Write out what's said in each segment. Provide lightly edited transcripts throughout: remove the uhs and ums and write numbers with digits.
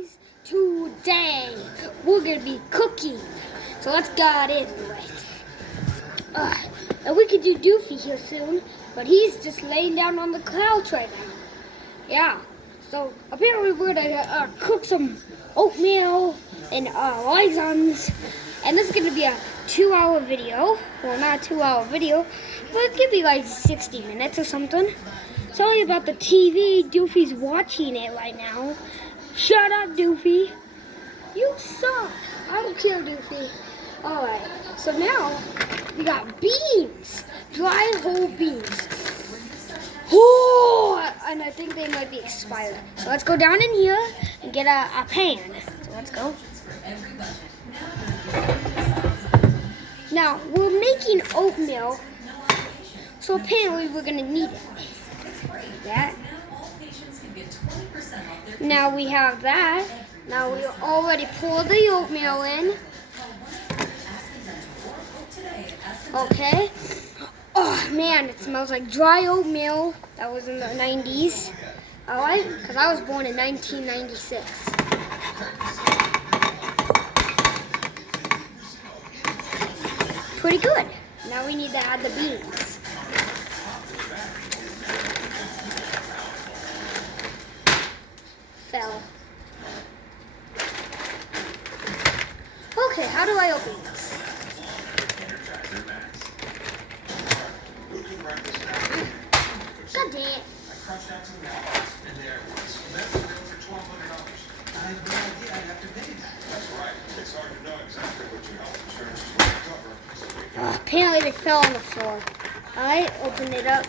guys, today we're gonna be cooking. So let's get into it. And we could do Doofy here soon, but he's just laying down on the couch right now. Yeah. So apparently we're gonna cook some oatmeal and raisins, and this is gonna be a 2-hour video. Well, not a 2-hour video, but it could be like 60 minutes or something. Sorry about the TV. Doofy's watching it right now. Shut up, Doofy. You suck. I don't care, Doofy. Alright, so now we got beans. Dry whole beans. Oh, and I think they might be expired. So let's go down in here and get a pan. So let's go. Now, we're making oatmeal, so apparently we're going to need it. That. Now we have that. Now we already poured the oatmeal in. Okay. Oh man, it smells like dry oatmeal. That was in the 90s. Alright, because I was born in 1996. Pretty good. Now we need to add the beans. Fell. Okay, how do I open this? God damn it. Apparently they fell on the floor. Alright, open it up.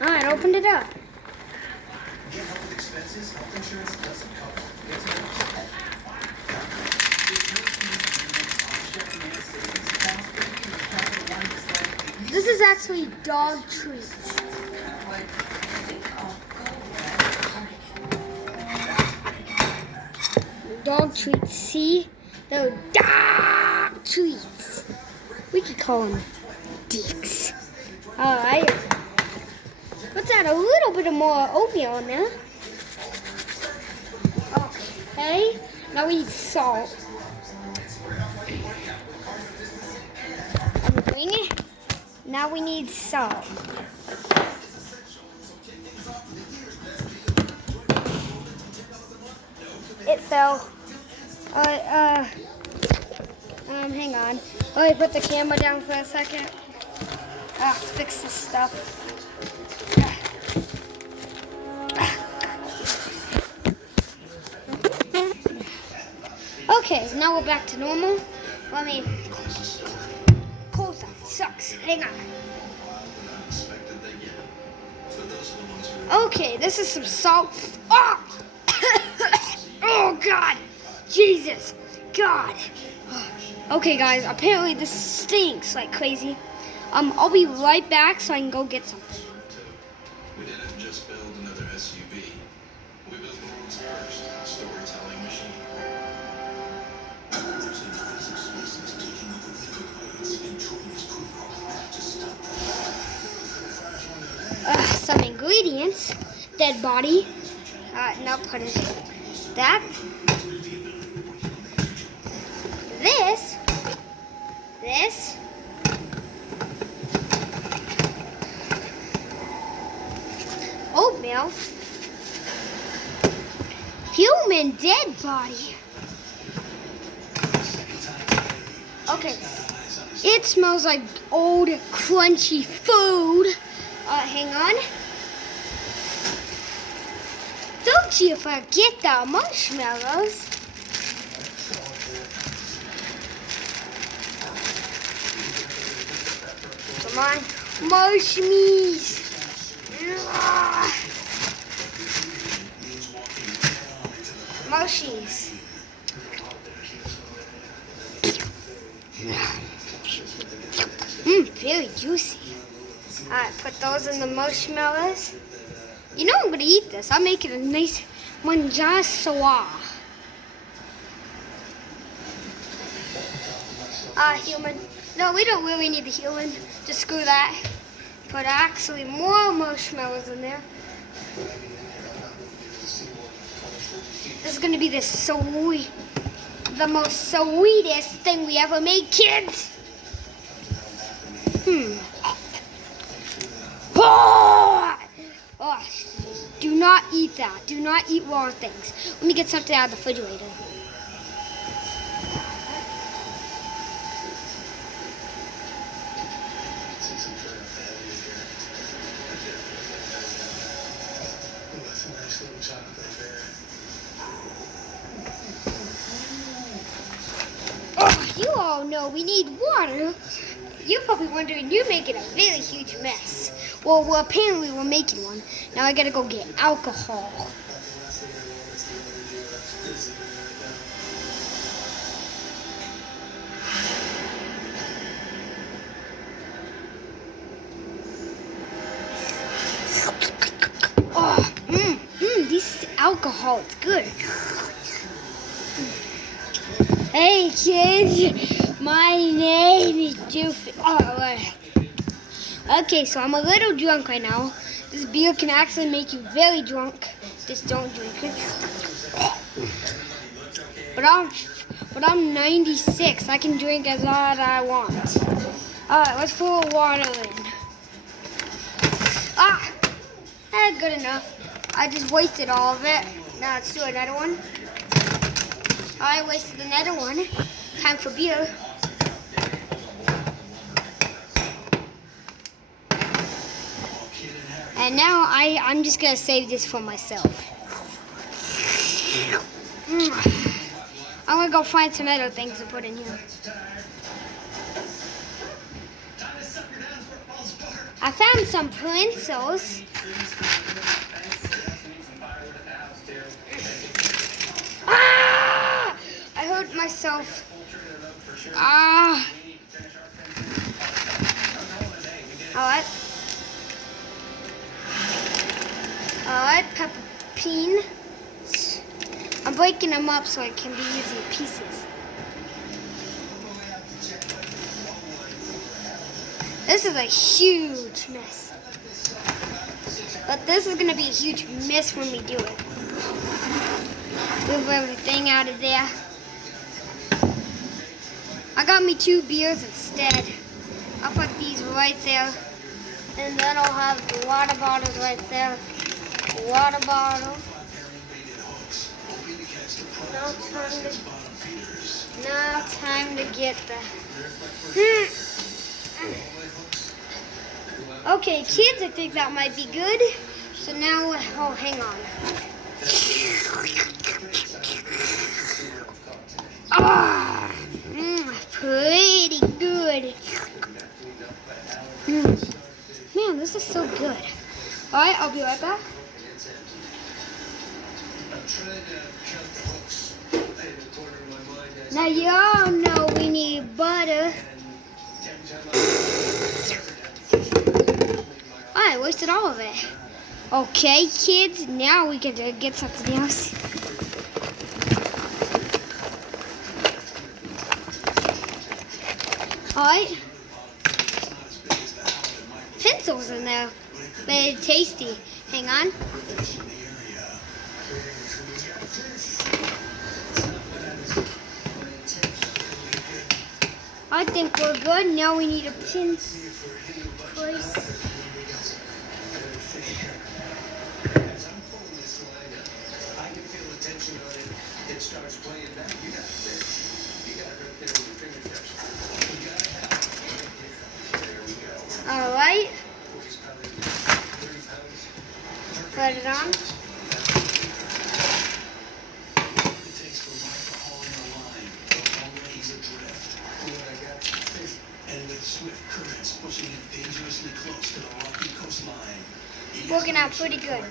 Alright, opened it up. This is actually dog treats. Dog treats, see? They're dog treats. We could call them dicks. Alright. Let's add a little bit of more oatmeal in there. Okay. Now we need salt. Bring it. Now we need salt. It fell. Hang on. Let me put the camera down for a second. Fix this stuff. Okay, now we're back to normal. Let me close that. Sucks. Hang on. Okay, this is some salt. Oh! Oh God! Jesus! God! Okay, guys. Apparently this stinks like crazy. I'll be right back so I can go get something. We didn't just build another SUV. We built the world's first storytelling machine. Some ingredients. Dead body. Now put it. That. This. Oatmeal. Human dead body. Okay. It smells like old crunchy food. Hang on. Don't you forget the marshmallows. Come on. Marshmies. Marshies. Very juicy. Alright, put those in the marshmallows. You know I'm going to eat this. I'll make it a nice manjar soir. Human. No, we don't really need the human. Just screw that. put actually more marshmallows in there. This is gonna be the most sweetest thing we ever made, kids. Oh, do not eat that. Do not eat raw things. Let me get something out of the refrigerator. Oh, you all know we need water. You're probably wondering, you're making a really huge mess. Well, apparently we're making one. Now I gotta go get alcohol. Oh, this alcohol is good. Hey kids, my name is Doofy. Okay, so I'm a little drunk right now. This beer can actually make you very drunk. Just don't drink it. But I'm 96. I can drink as loud as I want. Alright, let's pour water in. Good enough. I just wasted all of it. Now let's do another one. I wasted another one. Time for beer. And now I'm just gonna save this for myself. I'm gonna go find some other things to put in here. I found some pencils. I hurt myself. Alright, pepper bean. I'm breaking them up so it can be easy pieces. This is a huge mess. But this is gonna be a huge mess when we do it. Move everything out of there. I got me 2 beers instead. I'll put these right there. And then I'll have the water bottles right there. Water bottle. Now time to get the... Okay, kids, I think that might be good. So now, oh, hang on. Pretty good. Man, this is so good. Alright, I'll be right back. Now y'all know we need butter. I wasted all of it. Okay, kids, now we get to get something else. Alright. Pencils in there. Very tasty. Hang on. I think we're good. Now we need a pencil. Alright. Put it on. Working out pretty good.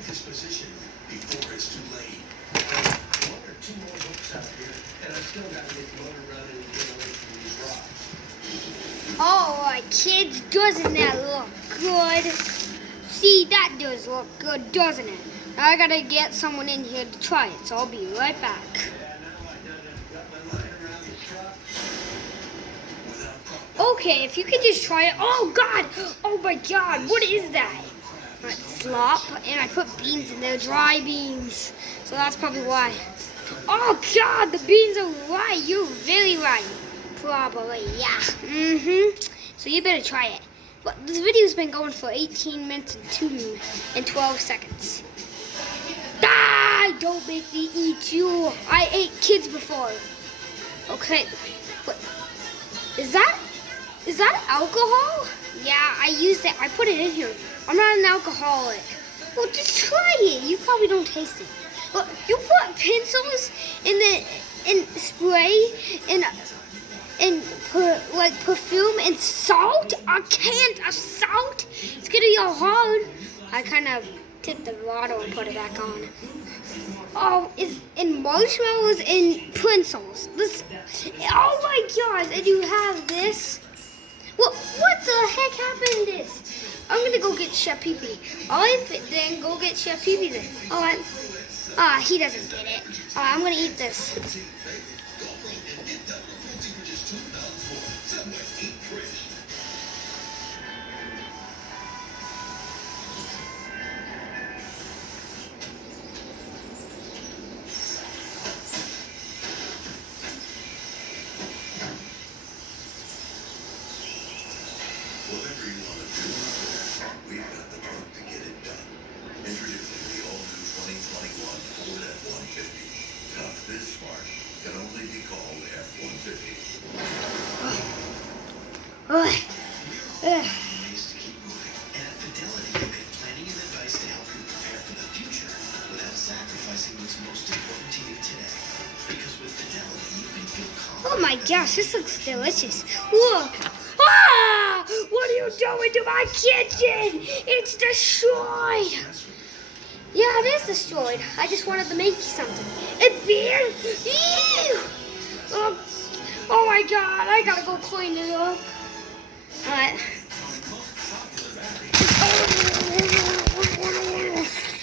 Alright, kids, doesn't that look good? See, that does look good, doesn't it? Now I gotta get someone in here to try it, so I'll be right back. Okay, if you could just try it. Oh God! Oh my God! What is that? Right, slop, and I put beans in there, dry beans. So that's probably why. Oh God, the beans are right. You're very right. Probably, yeah. So you better try it. But this video's been going for 18 minutes and 12 seconds. Die! Don't make me eat you. I ate kids before. Okay. What? Is that alcohol? Yeah, I used it. I put it in here. I'm not an alcoholic. Well, just try it. You probably don't taste it. Well, you put pencils in spray and like perfume and salt. A can of salt. It's gonna be all hard. I kind of tipped the bottle and put it back on. Oh, it's in marshmallows and pencils. This. Oh my gosh! And you have this. What the heck happened to this? I'm gonna go get Chef Pee Pee. Alright, then go get Chef Pee Pee then. Alright. He doesn't get it. Alright, I'm gonna eat this. Whatever you want to do, we've got the truck to get it done. Introducing the all-new 2021 Ford F-150. Tough this smart can only be called F-150. Ways to keep moving. And at Fidelity, you get planning and advice to help you prepare for the future without sacrificing what's most important to you today. Because with Fidelity, you can feel confident. Oh my gosh, this looks delicious. Look. Ah! What are you doing to my kitchen? It's destroyed. Yeah, it is destroyed. I just wanted to make you something. A beer? Ew! Oh my God, I gotta go clean it up. Alright.